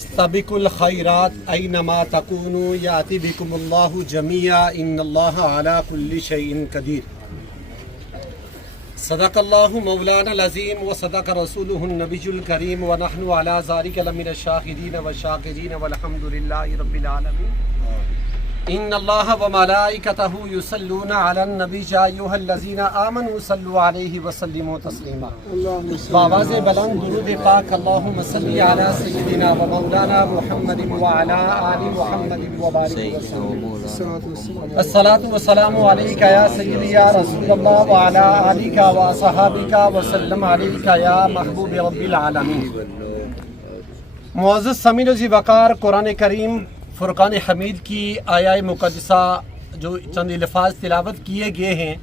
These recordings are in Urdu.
استبقوا الخيرات أينما تكونوا يأتي بكم الله جميعا إن الله على كل شيء قدير. صدق الله مولانا العظيم وصدق رسوله النبي الكريم ونحن على ذلك لمن الشاهدين والشاكرين والحمد لله رب العالمين. إن الله وملائكته يصلون على النبي يا أيها الذين آمنوا صلوا عليه وسلموا تسليما. بآواز بلند درود پاک اللهم صل على سيدنا ومولانا محمد وعلى آل محمد وبارك وسلم. الصلاة والسلام عليك يا سيدي يا رسول الله وعلى آلك وأصحابك وسلم عليك يا محبوب رب العالمين. معزز سامعین ذی وقار، قرآن کریم فرقان حمید کی آیہ مقدسہ جو چند الفاظ تلاوت کیے گئے ہیں،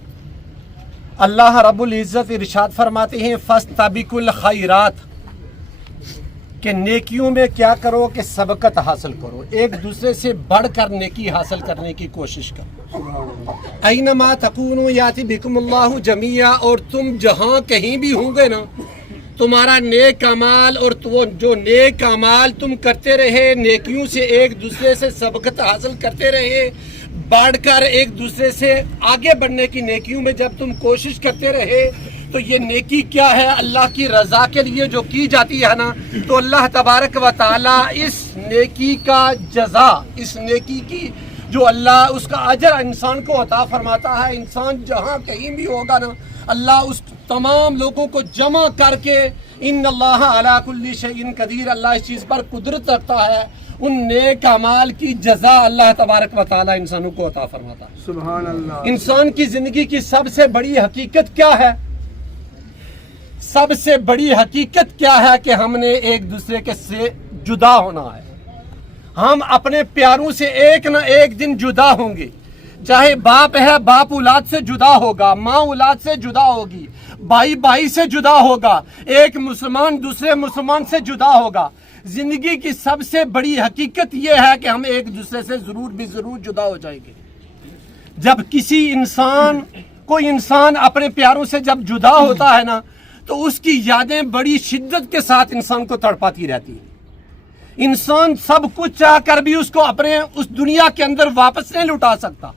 اللہ رب العزت ارشاد فرماتے ہیں فاستبقوا الخیرات، کہ نیکیوں میں کیا کرو کہ سبقت حاصل کرو، ایک دوسرے سے بڑھ کر نیکی حاصل کرنے کی کوشش کرو. اینما تکونوا یاتی بکم اللہ جمیعا، اور تم جہاں کہیں بھی ہوں گے نا، تمہارا نیک اعمال اور جو نیک اعمال تم کرتے رہے، نیکیوں سے ایک دوسرے سے سبقت حاصل کرتے رہے، بڑھ کر ایک دوسرے سے آگے بڑھنے کی نیکیوں میں جب تم کوشش کرتے رہے، تو یہ نیکی کیا ہے؟ اللہ کی رضا کے لیے جو کی جاتی ہے نا، تو اللہ تبارک و تعالی اس نیکی کا جزا، اس نیکی کی جو اللہ اس کا اجر انسان کو عطا فرماتا ہے. انسان جہاں کہیں بھی ہوگا نا، اللہ اس تمام لوگوں کو جمع کر کے ان اللہ علی کل شیء قدیر، اللہ اس چیز پر قدرت رکھتا ہے، ان نیک اعمال کی جزا اللہ تبارک و تعالی انسانوں کو عطا فرماتا ہے. سبحان اللہ. انسان کی زندگی کی سب سے بڑی حقیقت کیا ہے؟ سب سے بڑی حقیقت کیا ہے؟ کہ ہم نے ایک دوسرے کے سے جدا ہونا ہے. ہم اپنے پیاروں سے ایک نہ ایک دن جدا ہوں گے. چاہے باپ ہے، باپ اولاد سے جدا ہوگا، ماں اولاد سے جدا ہوگی، بھائی بھائی سے جدا ہوگا، ایک مسلمان دوسرے مسلمان سے جدا ہوگا. زندگی کی سب سے بڑی حقیقت یہ ہے کہ ہم ایک دوسرے سے ضرور جدا ہو جائیں گے. جب کوئی انسان اپنے پیاروں سے جب جدا ہوتا ہے نا، تو اس کی یادیں بڑی شدت کے ساتھ انسان کو تڑپاتی رہتی ہیں. انسان سب کچھ چاہ کر بھی اس کو اپنے اس دنیا کے اندر واپس نہیں لوٹا سکتا.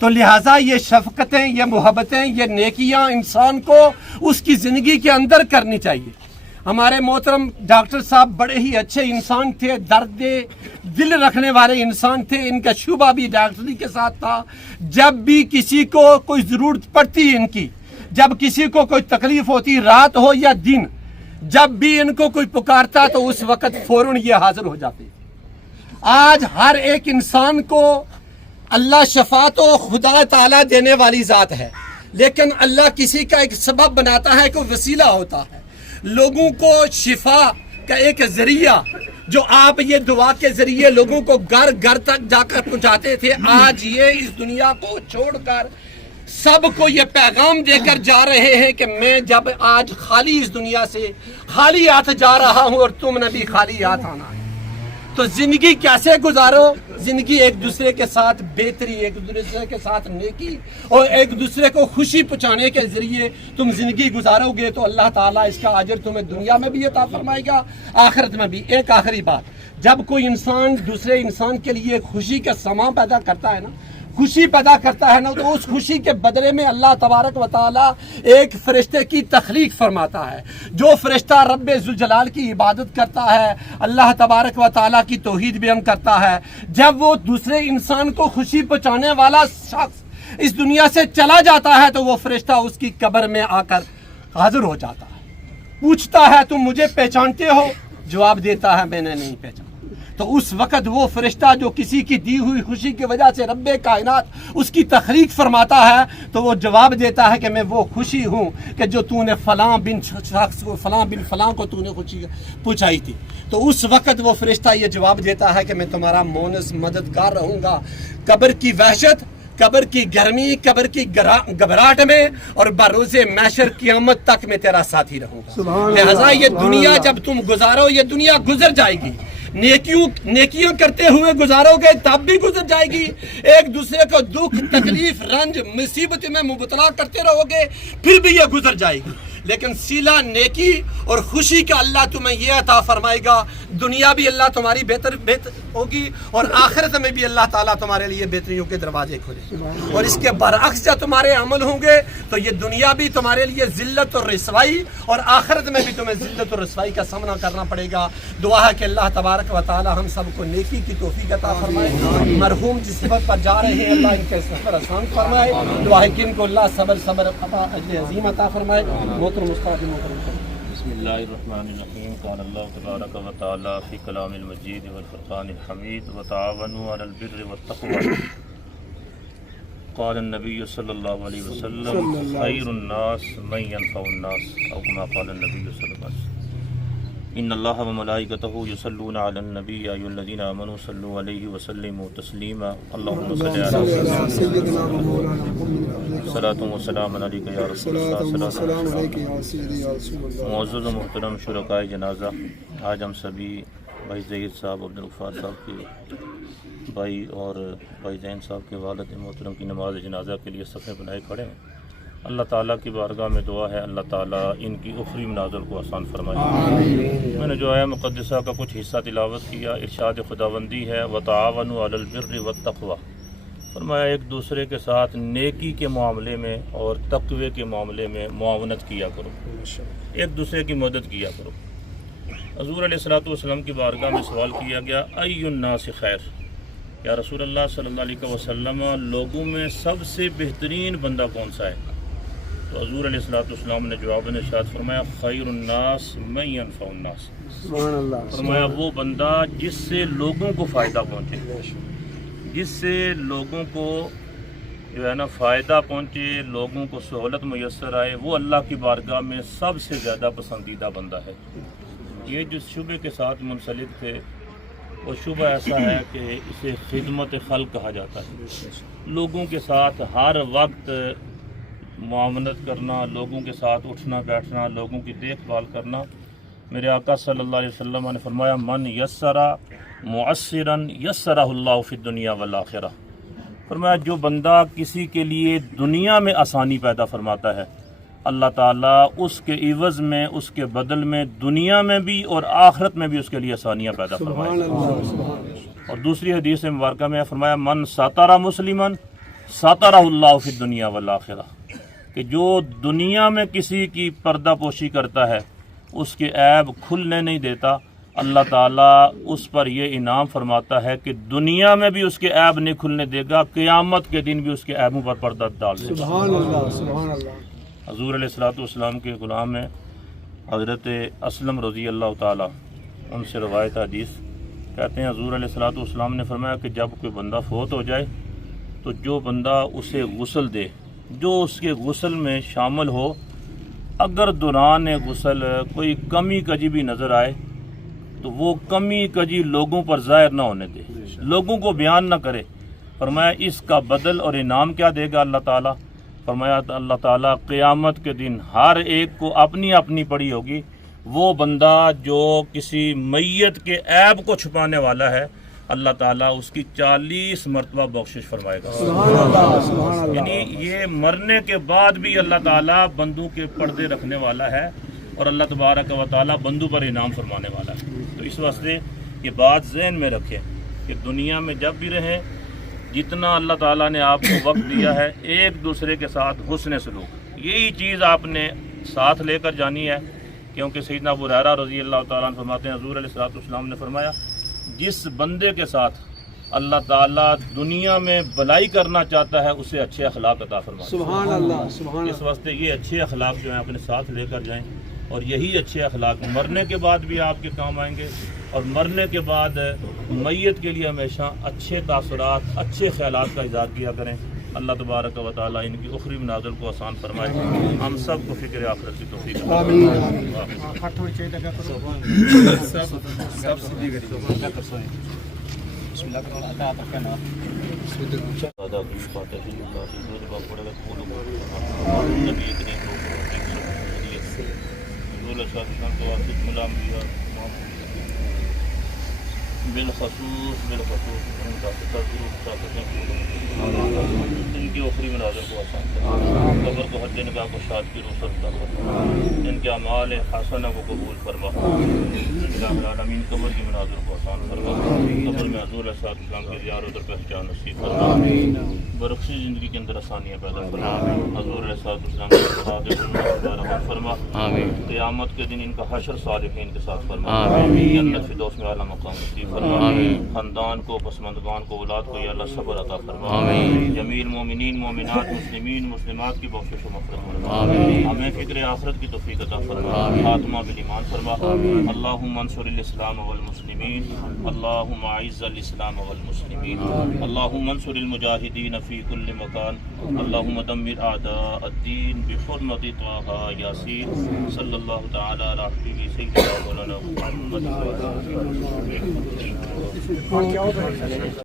تو لہٰذا یہ شفقتیں، یہ محبتیں، یہ نیکیاں انسان کو اس کی زندگی کے اندر کرنی چاہیے. ہمارے محترم ڈاکٹر صاحب بڑے ہی اچھے انسان تھے، درد دل رکھنے والے انسان تھے. ان کا شعبہ بھی ڈاکٹری کے ساتھ تھا. جب بھی کسی کو کوئی ضرورت پڑتی ان کی، جب کسی کو کوئی تکلیف ہوتی، رات ہو یا دن، جب بھی ان کو کوئی پکارتا تو اس وقت فوراً یہ حاضر ہو جاتے. آج ہر ایک انسان کو اللہ شفاعت و خدا تعالیٰ دینے والی ذات ہے، لیکن اللہ کسی کا ایک سبب بناتا ہے، کوئی وسیلہ ہوتا ہے. لوگوں کو شفا کا ایک ذریعہ جو آپ یہ دعا کے ذریعے لوگوں کو گھر گھر تک جا کر پہنچاتے تھے، آج یہ اس دنیا کو چھوڑ کر سب کو یہ پیغام دے کر جا رہے ہیں کہ میں جب آج خالی اس دنیا سے خالی ہاتھ جا رہا ہوں اور تم نے بھی خالی ہاتھ آنا ہے. تو زندگی کیسے گزارو؟ زندگی ایک دوسرے کے ساتھ بہتری، ایک دوسرے کے ساتھ نیکی اور ایک دوسرے کو خوشی پہنچانے کے ذریعے تم زندگی گزارو گے تو اللہ تعالیٰ اس کا اجر تمہیں دنیا میں بھی عطا فرمائے گا، آخرت میں بھی. ایک آخری بات، جب کوئی انسان دوسرے انسان کے لیے خوشی کا سما پیدا کرتا ہے نا، خوشی پیدا کرتا ہے نا، تو اس خوشی کے بدلے میں اللہ تبارک و تعالیٰ ایک فرشتے کی تخلیق فرماتا ہے. جو فرشتہ رب ذوالجلال کی عبادت کرتا ہے، اللہ تبارک و تعالیٰ کی توحید بیان کرتا ہے، جب وہ دوسرے انسان کو خوشی پہنچانے والا شخص اس دنیا سے چلا جاتا ہے تو وہ فرشتہ اس کی قبر میں آ کر حاضر ہو جاتا ہے. پوچھتا ہے تم مجھے پہچانتے ہو؟ جواب دیتا ہے میں نے نہیں پہچانا. تو اس وقت وہ فرشتہ جو کسی کی دی ہوئی خوشی کی وجہ سے رب کائنات اس کی تخلیق فرماتا ہے، تو وہ جواب دیتا ہے کہ میں وہ خوشی ہوں کہ جو تو نے فلاں بن شخص کو، فلاں بن فلاں کو تو نے خوشی پہنچائی تھی. تو اس وقت وہ فرشتہ یہ جواب دیتا ہے کہ میں تمہارا مونس مددگار رہوں گا قبر کی وحشت، قبر کی گرمی، قبر کی گھبراہٹ میں، اور بروز محشر قیامت تک میں تیرا ساتھی رہوں گا. لہذا یہ دنیا جب تم گزارو، یہ دنیا گزر جائے گی. نیکیاں کرتے ہوئے گزارو گے تب بھی گزر جائے گی. ایک دوسرے کو دکھ، تکلیف، رنج، مصیبت میں مبتلا کرتے رہو گے پھر بھی یہ گزر جائے گی. لیکن سیلا نیکی اور خوشی کا اللہ تمہیں یہ عطا فرمائے گا، دنیا بھی اللہ تمہاری بہتر ہوگی اور آخرت میں بھی اللہ تعالیٰ تمہارے لیے بہتریوں کے دروازے کھولے گا۔ اور اس کے برعکس جب تمہارے عمل ہوں گے تو یہ دنیا بھی تمہارے لیے ذلت اور رسوائی اور آخرت میں بھی تمہیں ذلت اور رسوائی کا سامنا کرنا پڑے گا۔ دعا ہے کہ اللہ تبارک و تعالیٰ ہم سب کو نیکی کی توفیق عطا فرمائے۔ مرحوم جس سفر پر جا رہے ہیں اللہ ان کے سفر آسان فرمائے۔ دعا ہے کہ ان کو اللہ صبر عطا اجر عظیم عطا فرمائے۔ محترم استاد بسم اللہ الرحمن الرحیم۔ قال اللہ تبارک و تعالی فی کلام المجید والفرقان الحمید وتعاونوا علی البر والتقوی۔ قال النبی صلی اللہ علیہ وسلم خیر الناس من ينفع الناس، او کما قال النبی صلی اللہ علیہ وسلم ان اللہ وملائکتہ یصلون علی النبی یا ایھا الذین آمنوا صلوا علیہ وسلموا تسلیما۔ اللہم صل علی سیدنا صلاۃ و سلام علیک یا رسول اللہ۔ معزز و محترم شرکائے جنازہ، آج ہم سبھی بھائی ظہیر صاحب، عبدالغفار صاحب کے بھائی اور بھائی زین صاحب کے والد محترم کی نماز جنازہ کے لیے صفیں بنائے کھڑے ہیں۔ اللہ تعالیٰ کی بارگاہ میں دعا ہے اللہ تعالیٰ ان کی اخری منازل کو آسان فرمائے۔ میں نے جو آیہ مقدسہ کا کچھ حصہ تلاوت کیا، ارشاد خداوندی ہے وتعاونوا علی البر والتقوی، فرمایا ایک دوسرے کے ساتھ نیکی کے معاملے میں اور تقوی کے معاملے میں معاونت کیا کرو، ایک دوسرے کی مدد کیا کرو۔ حضور علیہ الصلوۃ والسلام کی بارگاہ میں سوال کیا گیا ای الناس خیر، یا رسول اللہ صلی اللہ علیہ وسلم لوگوں میں سب سے بہترین بندہ کون سا ہے؟ تو حضور علیہ الصلوۃ والسلام نے جواب میں ارشاد فرمایا خیر الناس من ينفع الناس، فرمایا وہ بندہ جس سے لوگوں کو فائدہ پہنچے، جس سے لوگوں کو جو ہے نا فائدہ پہنچے، لوگوں کو سہولت میسر آئے، وہ اللہ کی بارگاہ میں سب سے زیادہ پسندیدہ بندہ ہے۔ یہ جس شعبے کے ساتھ منسلک تھے وہ شعبہ ایسا ہے کہ اسے خدمت خلق کہا جاتا ہے، لوگوں کے ساتھ ہر وقت معاونت کرنا، لوگوں کے ساتھ اٹھنا بیٹھنا، لوگوں کی دیکھ بھال کرنا۔ میرے آقا صلی اللہ علیہ وسلم نے فرمایا من یسر معسرا یسرہ اللہ فی الدنیا والآخرہ، فرمایا جو بندہ کسی کے لیے دنیا میں آسانی پیدا فرماتا ہے اللہ تعالیٰ اس کے عوض میں، اس کے بدل میں دنیا میں بھی اور آخرت میں بھی اس کے لیے آسانیاں پیدا فرمائے۔ اور دوسری حدیث مبارکہ میں فرمایا من ساتر مسلما ساترہ اللہ فی الدنیا والآخرہ، کہ جو دنیا میں کسی کی پردہ پوشی کرتا ہے اس کے عیب کھلنے نہیں دیتا، اللہ تعالیٰ اس پر یہ انعام فرماتا ہے کہ دنیا میں بھی اس کے عیب نہیں کھلنے دے گا، قیامت کے دن بھی اس کے عیبوں پر پردہ ڈال دے گا۔ سبحان اللہ سبحان اللہ۔ حضور علیہ الصلوۃ والسلام کے غلام ہیں حضرت اسلم رضی اللہ تعالیٰ، ان سے روایت حدیث کہتے ہیں حضور علیہ الصلوۃ والسلام نے فرمایا کہ جب کوئی بندہ فوت ہو جائے تو جو بندہ اسے غسل دے، جو اس کے غسل میں شامل ہو، اگر دوران غسل کوئی کمی کجی بھی نظر آئے تو وہ کمی کجی لوگوں پر ظاہر نہ ہونے دے، لوگوں کو بیان نہ کرے۔ فرمایا اس کا بدل اور انعام کیا دے گا اللہ تعالیٰ؟ فرمایا اللہ تعالیٰ قیامت کے دن ہر ایک کو اپنی اپنی پڑی ہوگی، وہ بندہ جو کسی میت کے عیب کو چھپانے والا ہے اللہ تعالیٰ اس کی 40 مرتبہ بخشش فرمائے گا۔ سبحان اللہ سبحان اللہ۔ یعنی یہ مرنے کے بعد بھی اللہ تعالیٰ بندوں کے پردے رکھنے والا ہے اور اللہ تبارک و تعالیٰ بندوں پر انعام فرمانے والا ہے۔ تو اس واسطے یہ بات ذہن میں رکھیں کہ دنیا میں جب بھی رہیں، جتنا اللہ تعالیٰ نے آپ کو وقت دیا ہے ایک دوسرے کے ساتھ حسن سلوک، یہی چیز آپ نے ساتھ لے کر جانی ہے، کیونکہ سیدنا ابو ہریرہ رضی اللہ تعالیٰ عنہ فرماتے ہیں حضور علیہ الصلوۃ والسلام نے فرمایا جس بندے کے ساتھ اللہ تعالیٰ دنیا میں بلائی کرنا چاہتا ہے اسے اچھے اخلاق عطا فرماتا ہے۔ سبحان اللہ سبحان اللہ۔ اس واسطے یہ اچھے اخلاق جو ہیں اپنے ساتھ لے کر جائیں، اور یہی اچھے اخلاق مرنے کے بعد بھی آپ کے کام آئیں گے، اور مرنے کے بعد میت کے لیے ہمیشہ اچھے تاثرات، اچھے خیالات کا اظہار کیا کریں۔ اللہ تبارک و تعالیٰ ان کی اخری منازل کو آسان فرمائے، ہم سب کو فکر آخرت کی توفیق عطا بالخصوص ان کا ان کی اوپری مناظر کو آسان فرما، قبر کو حج نگاہ کو شاد کی روح عطا فرما، ان کے اعمال حسنہ کو قبول فرما، الہ العالمین قبر کی مناظر کو آسان فرما، قبر میں حضور علیہ السلام کی زیارت اور پہچان نصیب فرما، برخشی زندگی کے اندر آسانیاں پیدا فرما، حضور علیہ السلام کی رحمت فرما، قیامت کے دن ان کا حشر صالحین کے ساتھ فرما، جنت فردوس میں اعلیٰ مقام نصیب فرما، خاندان کو پسماندگان کو اولاد کو یا اللہ صبر عطا فرما، جمیل مومنین مومنات مسلمین مسلمات کی بخشش و مغفرت فرما، ہمیں فکر آخرت کی توفیق عطا فرما، خاتمہ بالایمان فرما، اللہم انصر الاسلام والمسلمین، اللہم اعز الاسلام والمسلمین، اللہم انصر المجاہدین فی کل مکان، اللہم دمر اعداء الدین بحرمت طه یاسین صلی اللہ تعالی علی حبیبی سیدنا مولانا محمد